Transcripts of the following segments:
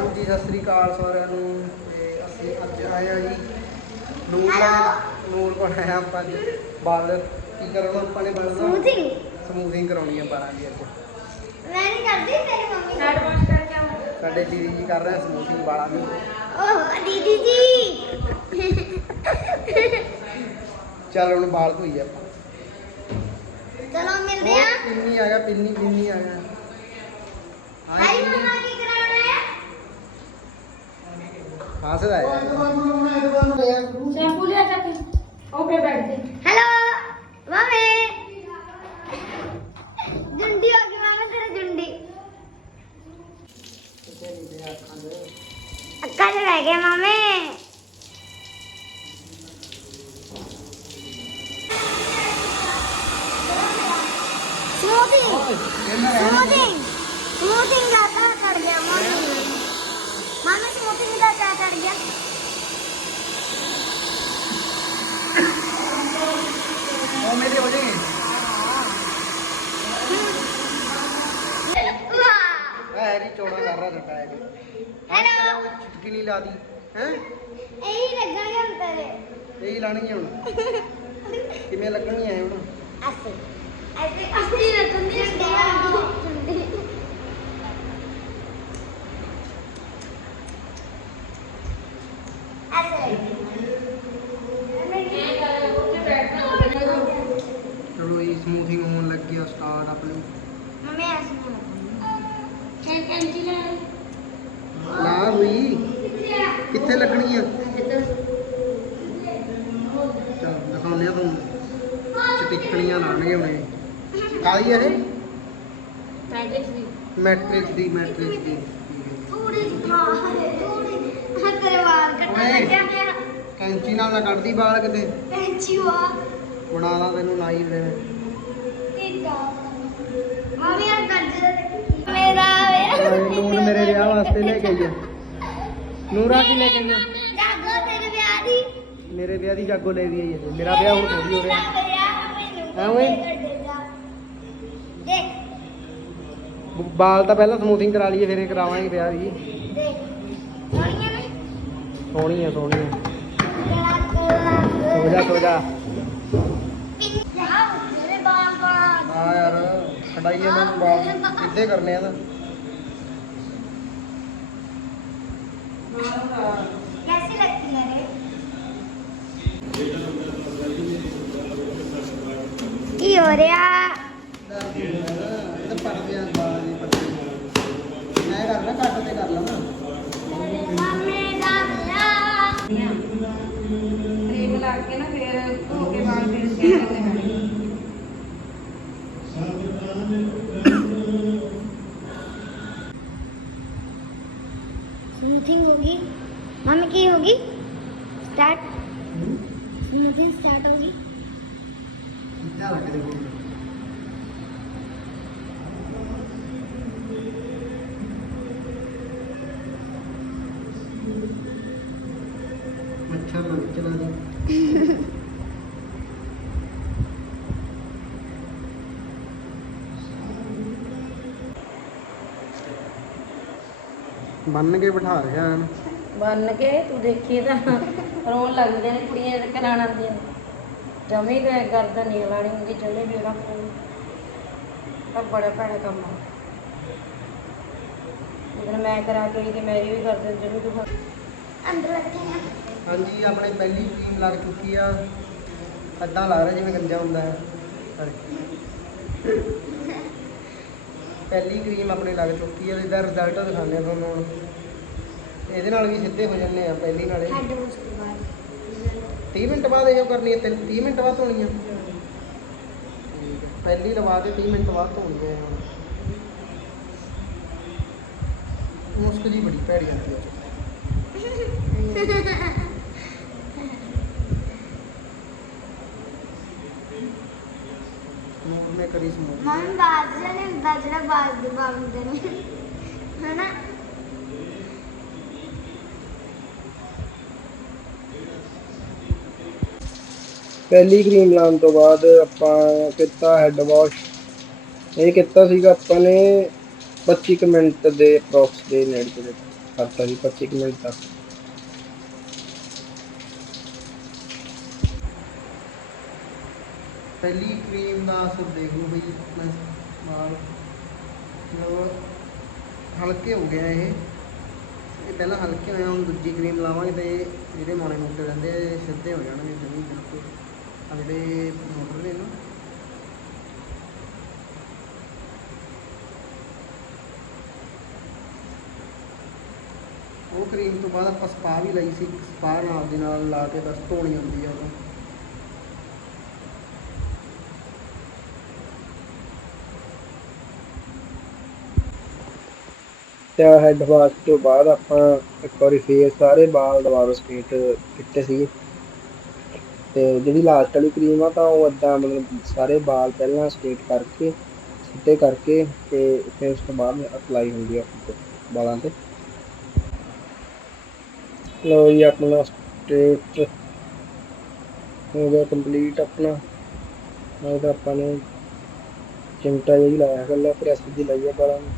ਹਾਂਜੀ ਸਤਿ ਸ੍ਰੀ ਅਕਾਲ ਸਾਰਿਆਂ ਨੂੰ। ਤੇ ਅਸੀਂ ਅੱਜ ਆਏ ਆ ਜੀ ਨੂਰ ਨੂਰ ਕੋਲ ਆਏ ਆ ਆਪਾਂ ਅੱਜ ਬਾਲ ਕੀ ਕਰਨਾ ਆਪਾਂ ਨੇ ਬਾਲ ਸਮੂਥਿੰਗ ਸਮੂਥਿੰਗ ਕਰਾਉਣੀ ਆ ਬਾਲਾਂ ਦੀ ਅੱਜ। ਮੈਂ ਨਹੀਂ ਕਰਦੀ ਤੇਰੀ ਮੰਮੀ ਹੈਡ ਵਾਸ਼ ਕਰਕੇ ਆਵਾਂ। ਸਾਡੇ ਦੀਦੀ ਜੀ ਕਰ ਰਹੇ ਸਮੂਥਿੰਗ ਬਾਲਾਂ ਦੀ ਓਹ ਦੀਦੀ ਜੀ। ਚੱਲ ਹੁਣ ਬਾਲ ਧੋਈ ਆਪਾਂ। ਚਲੋ ਮਿਲਦੇ ਆ ਪਿੰਨੀ ਆ ਗਿਆ ਪਿੰਨੀ ਪਿੰਨੀ ਆ ਗਿਆ। ਹਾਂ ਹਾਈ ਮਮਾ ਕੀ ਕਰਾਉਣਾ ਹੈ ਹੱਸਦਾ ਹੈ। ਸ਼ੈਂਪੂ ਲਿਆ ਚੱਕ ਓਕੇ ਬੈਠ ਤੇ ਹੈਲੋ ਮਾਮੇ ਜੁੰਡੀ ਹੋ ਗਈ ਮਾਮੇ ਤੇਰੀ ਜੁੰਡੀ ਅੱਕਾ ਚ ਰਹਿ ਗਿਆ ਮਾਮੇ ਸਮੂਥਿੰਗ ਸਮੂਥਿੰਗ ਸਮੂਥਿੰਗ ਦਾ ਤਾਂ ਕਰ ਗਿਆ ਮਾਮੇ ਮਾਮੇ ਸਮੂਥਿੰਗ ਦਾ ਤਾਂ ਕਰ ਗਿਆ ਉਹ ਮੇਰੇ ਹੋ ਜਾਏਗੇ ਵਾਹ ਐ ਜੀ ਚੋੜਾ ਹੈ ਚੁਟਕੀ ਨਹੀਂ ਲਾਦੀ ਹੈ? ਇਹੀ ਹੁਣ ਕਿਵੇਂ ਹੁਣ? ਅਸੀਂ। ਲੱਗਣਗੇ ਜੁੰਡੀ ਅਸੀਂ ਚਲੋ ਇਹ ਸਮੂਥਿੰਗ ਹੋਣ ਲੱਗੀ ਆ ਸਟਾਰਟ ਆਪਣੀ ਮੰਮੀ ਅਸੀਂ ਕੈਂ ਕੈਂਚੀ ਲੈ ਲਾ ਹੋਈ ਕਿੱਥੇ ਲੱਗਣਗੀਆਂ ਚਲ ਦਿਖਾਉਂਦੇ ਆ ਤੁਹਾਨੂੰ ਚਟਿਕਣੀਆਂ ਲਾਣਗੇ ਹੁਣੇ ਕਾਹਦੀ ਇਹ? ਪੈਟਿਕਸ ਦੀ। ਮੈਟ੍ਰਿਕਸ ਦੀ ਮੈਟ੍ਰਿਕਸ ਦੀ। ਥੋੜੀ ਹਾਂ ਥੋੜੀ ਹਾਂ ਤੇਰੇ ਵਾਲ ਕੱਟਣ ਓਏ। ਲੱਗਿਆ ਮੇਰਾ ਕੈਂਚੀ ਨਾਲ ਨਾ ਕੱਢਦੀ ਬਾਲ ਕਿਤੇ। ਕੈਂਚੀ ਵਾ। ਬਣਾ ਲਾ ਤੈਨੂੰ ਨਾਈ ਦੇ ਟੀਕਾ ਮੰਮੀ ਆ ਗੱਜ ਦਾ ਮੇਰਾ ਵੇ। ਨੂਰ ਮੇਰੇ ਵਿਆਹ ਵਾਸਤੇ ਲੈ ਕੇ ਆਈ ਆ। ਨੂਰਾ ਕੀ ਲੈ ਕੇ ਆਈ ਆ? ਜਾਗੋ ਤੇਰੇ ਵਿਆਹ ਦੀ। ਮੇਰੇ ਵਿਆਹ ਦੀ ਜਾਗੋ ਲੈ ਵੀ ਆਈ ਆ ਮੇਰਾ ਵਿਆਹ ਹੁਣ ਥੋੜੀ ਹੋ ਰਿਹਾ। ਰਿਹਾ ਦੇਖ ਬਾਲ ਤਾਂ ਪਹਿਲਾਂ ਸਮੂਥਿੰਗ ਕਰਾ ਲਈਏ, ਫਿਰ ਇਹ ਕਰਾਵਾਂਗੇ ਵਿਆਹ ਦੀ ਦੇਖ ਸੋਹਣੀਆਂ ਨੇ ਸੋਹਣੀ ਆ ਸੋਹਣੀ ਆ। ਕਲਾ ਕਲਾ ਜਾ, ਸੋ ਜਾ। ਹਾਂ ਯਾਰ, ਕਢਾਈ ਇਹਨਾਂ ਬਾਲ ਕਿੱਦੇ ਕਰਨੇ ਆ ਤਾਂ ਹੋ ਰਿਹਾ ਇਹ ਪੜਦੇ ਆ ਬਾਲ ਦੀ ਪੱਟੀ ਮੈਂ ਕਰਨਾ ਕੱਟ ਤੇ ਕਰ ਲਵਾਂ ਮੰਮੀ ਦਾ ਵਿਆਹ ਕਰੀਮ ਲਾ ਕੇ ਨਾ ਫਿਰ ਧੋ ਕੇ ਵਾਲ ਫਿਰ ਸਟੇਟ ਕਰਨੇ ਪੈਣੇ स्मूथिंग होगी मम्मी की होगी स्टार्ट स्मूथिंग स्टार्ट होगी ਕਿੱਦਾਂ ਲੱਗਦੇ ਚਲਾ ਦੇ ਬੰਨ ਕੇ ਬਿਠਾ ਰਿਹਾ ਹਨ ਬੰਨ ਕੇ, ਤੂੰ ਦੇਖੀ ਤਾਂ ਰੋਣ ਲੱਗਦੇ ਨੇ ਕੁੜੀਆਂ ਦੇ ਕਰਾਣ ਆਉਂਦੀਆਂ ਨੇ ਜਮੇ ਹੀ ਤੇ ਨਹੀਂ ਲਾਣੀ ਹੁੰਦੀ ਜਮੇ ਵੀ ਨਾ ਪਰ ਬੜਾ ਭੈੜਾ ਕੰਮ ਆ। ਜਦੋਂ ਮੈਂ ਕਰਾ ਕੇ ਆਈ ਤੇ ਵੀ ਗਰਦਨ ਜਮੇ ਦੁਖਾ ਅੰਦਰ ਲੱਗੇ ਆ। ਹਾਂਜੀ ਆਪਣੇ ਪਹਿਲੀ ਟੀਮ ਲੱਗ ਚੁੱਕੀ ਆ। ਅੱਡਾ ਲੱਗ ਰਿਹਾ ਜਿਵੇਂ ਗੰਜਾ ਹੁੰਦਾ ਹੈ। ਪਹਿਲੀ ਕਰੀਮ ਆਪਣੇ ਲੱਗ ਚੁੱਕੀ ਹੈ ਇਹਦਾ ਰਿਜ਼ਲਟ ਦਿਖਾਉਂਦੇ ਆ ਹੁਣ। ਇਹਦੇ ਨਾਲ ਵੀ ਸਿੱਧੇ ਹੋ ਜਾਂਦੇ ਆ ਪਹਿਲੀ ਨਾਲੇ। 30 ਮਿੰਟ ਬਾਅਦ ਇਹੋ ਕਰਨੀ ਹੈ ਤੇ 30 ਮਿੰਟ ਬਾਅਦ ਧੋਣੀ ਹੈ ਪਹਿਲੀ ਲਵਾ ਕੇ 30 ਮਿੰਟ ਬਾਅਦ ਧੋਣੀ ਹੈ ਮੁਸਕ ਜੀ ਬੜੀ ਭੈੜੀ ਜਾਂਦੀ ਹੈ। ਨੂਰ ਨੇ ਕਰੀ ਸਮੂਹ। ਮਨ ਬਾਜ਼ਰਾ ਨੇ ਬਾਜ਼ਰਾ ਬਾਜ਼ ਦਬਾਉਂਦੇ ਨੇ। ਹਨਾ? ਪਹਿਲੀ ਕਰੀਮ ਲਾਉਣ ਤੋਂ ਬਾਅਦ ਆਪਾਂ ਕੀਤਾ ਹੈਡ ਵਾਸ਼ ਇਹ ਕੀਤਾ ਸੀਗਾ ਆਪਾਂ ਨੇ 25 ਮਿੰਟ ਦੇ ਅਪਰੋਕਸ ਦੇ ਨੇੜੇ ਤੇੜੇ ਕਰਤਾ ਜੀ 25 ਮਿੰਟ ਤੱਕ। ਪਹਿਲੀ ਕਰੀਮ ਦਾ ਅਸਰ ਦੇਖ ਬਈ ਨਾਲ ਮਤਲਬ ਹਲਕੇ ਹੋ ਗਿਆ ਇਹ। ਇਹ ਪਹਿਲਾਂ ਹਲਕੇ ਹੋਇਆ, ਹੁਣ ਦੂਜੀ ਕਰੀਮ ਲਾਵਾਂਗੇ ਤੇ ਜਿਹੜੇ ਮਾੜੇ ਮੋਟੇ ਰਹਿੰਦੇ ਸਿੱਧੇ ਹੋ ਜਾਣਗੇ, ਜਮੀ ਬਿਲਕੁਲ। ਆ ਜਿਹੜੇ ਮੋਟਰ ਉਹ ਕਰੀਮ ਤੋਂ ਬਾਅਦ ਆਪਾਂ ਸਪਾ ਵੀ ਲਈ ਸੀ, ਸਪਾ ਨਾਲ ਦੇ ਨਾਲ ਲਾ ਕੇ ਬਸ ਧੋਣੀ ਹੁੰਦੀ ਆ ਉਹ। ਤੇ ਹੈਡ ਵਾਸ਼ ਤੋਂ ਬਾਅਦ ਆਪਾਂ ਇੱਕ ਵਾਰੀ ਫੇਰ ਸਾਰੇ ਵਾਲ ਦੁਬਾਰਾ ਸਟੇਟ ਕੀਤੇ ਸੀ ਅਤੇ ਜਿਹੜੀ ਲਾਸਟ ਵਾਲੀ ਕਰੀਮ ਆ ਤਾਂ ਉਹ ਇੱਦਾਂ ਮਤਲਬ ਸਾਰੇ ਵਾਲ ਪਹਿਲਾਂ ਸਟੇਟ ਕਰਕੇ, ਸਿੱਧੇ ਕਰਕੇ ਅਤੇ ਫਿਰ ਉਸ ਤੋਂ ਬਾਅਦ ਅਪਲਾਈ ਹੁੰਦੀ ਆ ਵਾਲਾਂ ਤੇ। ਲੋ ਜੀ ਆਪਣਾ ਸਟੇਟ ਹੋ ਗਿਆ ਕੰਪਲੀਟ ਆਪਣਾ। ਉਹਦਾ ਆਪਾਂ ਨੇ ਚਿਮਟਾ ਜਿਹਾ ਲਾਇਆ ਕੱਲਾ ਪ੍ਰੈਸ ਦੀ ਲਾਈ ਆ ਵਾਲਾਂ ਨੂੰ।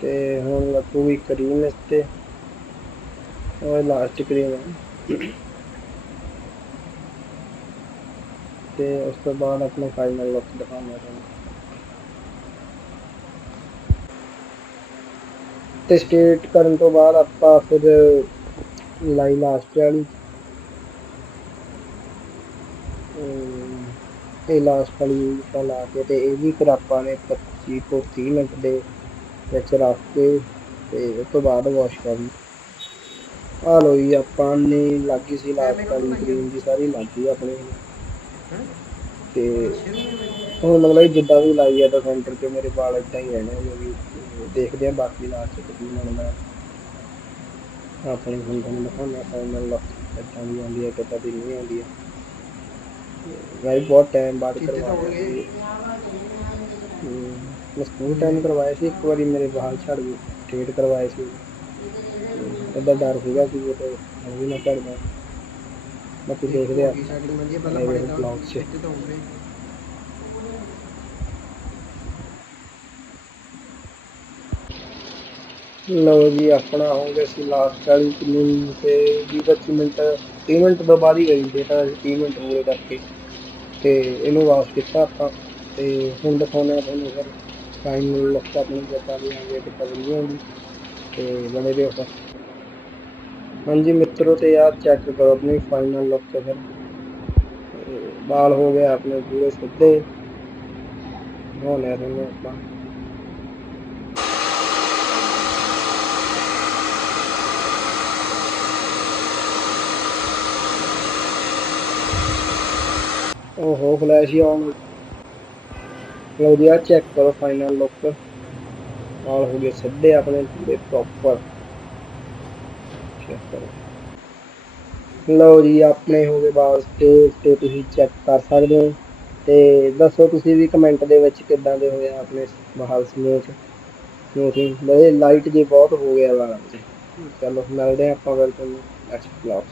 ਤੇ ਹੁਣ ਲੱਗੂਗੀ ਕਰੀਮ ਇਸ ਤੇ। ਉਹ ਲਾਸਟ ਕਰੀਮ ਹੈ ਤੇ ਉਸ ਤੋਂ ਬਾਅਦ ਆਪਣਾ ਫਾਈਨਲ ਲੁੱਕ ਦਿਖਾਉਣਾ ਤੁਹਾਨੂੰ। ਤੇ ਸਟੇਟ ਕਰਨ ਤੋਂ ਬਾਅਦ ਆਪਾਂ ਫਿਰ ਲਾਈ ਲਾਸਟ ਵਾਲੀ। ਇਹ ਲਾਸਟ ਵਾਲੀ ਤਾਂ ਲਾ ਕੇ ਤੇ ਇਹ ਵੀ ਫਿਰ ਆਪਾਂ ਨੇ 25 ਤੋਂ 30 ਮਿੰਟ ਦੇ ਵਿੱਚ ਰੱਖ ਕੇ ਤੇ ਉਸ ਤੋਂ ਬਾਅਦ ਵਾਸ਼ ਕਰਨੀ ਆ ਲੋ ਜੀ, ਆਪਾਂ ਨੇ ਲੱਗੀ ਸੀ ਲਾਸਟ ਵਾਲੀ ਕਰੀਮ ਦੀ ਸਾਰੀ ਲੱਗੀ ਆਪਣੇ। ਤੇ ਹੁਣ ਮਤਲਬ ਜਿੱਦਾਂ ਵੀ ਲਾਈ ਆ ਤਾਂ ਸੈਂਟਰ ਤੇ ਮੇਰੇ ਵਾਲ ਇਦਾਂ ਹੀ ਰਹਿਣੇ ਜੋ ਵੀ ਦੇਖਦੇ ਆ ਬਾਕੀ ਲਾਸਟ ਤੇ ਕੀ ਬਣਦਾ ਆਪਣੇ ਹੁਣ ਤੁਹਾਨੂੰ ਦਿਖਾਉਣਾ ਫਾਈਨਲ ਲੁੱਕ ਇਦਾਂ ਦੀ ਆਉਂਦੀ ਹੈ ਕਿੱਦਾਂ ਦੀ ਨਹੀਂ ਆਉਂਦੀ ਹੈ ਗਾਈ ਬਹੁਤ ਟਾਈਮ ਬਾਅਦ ਕਰਵਾਇਆ ਹਮ, ਮੈਂ ਸਕੂਲ ਟਾਈਮ ਕਰਵਾਇਆ ਸੀ ਇੱਕ ਵਾਰੀ ਮੇਰੇ ਵਾਲ ਝੜ ਗਏ ਟ੍ਰੀਟ ਕਰਵਾਏ ਸੀ। ਉਹਦਾ ਡਰ ਸੀਗਾ ਕਿ ਉਹ ਤੇ ਹੁਣ ਵੀ ਨਾ ਝੜਦਾ। ਬਾਕੀ ਦੇਖਦੇ ਆ। setting ਵਧੀਆ ਪਹਿਲਾਂ ਬੜੇ ਤਾਂ 'ਚ। ਚੀਤੇ ਤਾਂ ਹੋਣਗੇ। ਲਓ ਜੀ ਆਪਣਾ ਹੋ ਗਿਆ ਸੀ ਲਾਸਟ ਵਾਲੀ ਕਿੰਨੀ ਤੇ 20 25 ਮਿੰਟ 30 ਮਿੰਟ ਤੋਂ ਬਾਅਦ ਹੀ ਗਈ ਸੀ ਤਾਂ 30 ਮਿੰਟ ਪੂਰੇ ਕਰਕੇ। ਤੇ ਇਹਨੂੰ ਵਾਸ਼ ਕੀਤਾ ਆਪਾਂ। ਤੇ ਹੁਣ ਦਿਖਾਉਣਾ ਤੁਹਾਨੂੰ ਫਿਰ। ਟਾਈਮ ਨੂੰ ਲੱਗਦਾ ਆਪਣੀ ਜੱਟਾਂ ਦੀ ਆਉਂਦੀ ਹੈ ਕਿੱਦਾਂ ਦੀ ਆਉਂਦੀ। ਤੇ ਬਣੇ ਰਹੋ ਹਾਂਜੀ, ਮਿੱਤਰੋ ਤੇ ਯਾਰ ਚੈੱਕ ਕਰੋ ਆਪਣੀ ਫਾਈਨਲ ਲੁੱਕ ਤੇ ਫਿਰ। ਤੇ ਵਾਲ ਹੋ ਗਏ ਆਪਣੇ ਪੂਰੇ ਸਿੱਧੇ। ਹੋਣੇ ਤੁਹਾਨੂੰ ਆਪਾਂ। ਓਹੋ ਫਲੈਸ਼ ਹੀ ਆਨ ਲਓ ਜੀ ਆ ਚੈੱਕ ਕਰੋ ਫਾਈਨਲ ਲੁੱਕ ਨਾਲ ਹੋ ਗਏ ਸਿੱਧੇ ਆਪਣੇ ਪੂਰੇ ਪ੍ਰੋਪਰ ਚੈੱਕ ਕਰੋ ਲਓ ਜੀ, ਆਪਣੇ ਹੋ ਗਏ ਬਾਲ ਤੇ ਤੇ ਤੁਸੀਂ ਚੈੱਕ ਕਰ ਸਕਦੇ ਹੋ। ਤੇ ਦੱਸੋ ਤੁਸੀਂ ਵੀ ਕਮੈਂਟ ਦੇ ਵਿੱਚ ਕਿੱਦਾਂ ਦੇ ਹੋਏ ਆਪਣੇ ਬਾਹਰ ਸਮੂਥ ਸਮੂਥਿੰਗ ਬਈ ਲਾਈਟ ਜੇ ਬਹੁਤ ਹੋ ਗਿਆ ਵਾਲਾਂ ਤੇ ਚਲੋ ਮਿਲਦੇ ਆ ਆਪਾਂ ਵੈਲਕਮ ਨੈਕਸਟ ਵਲੌਗ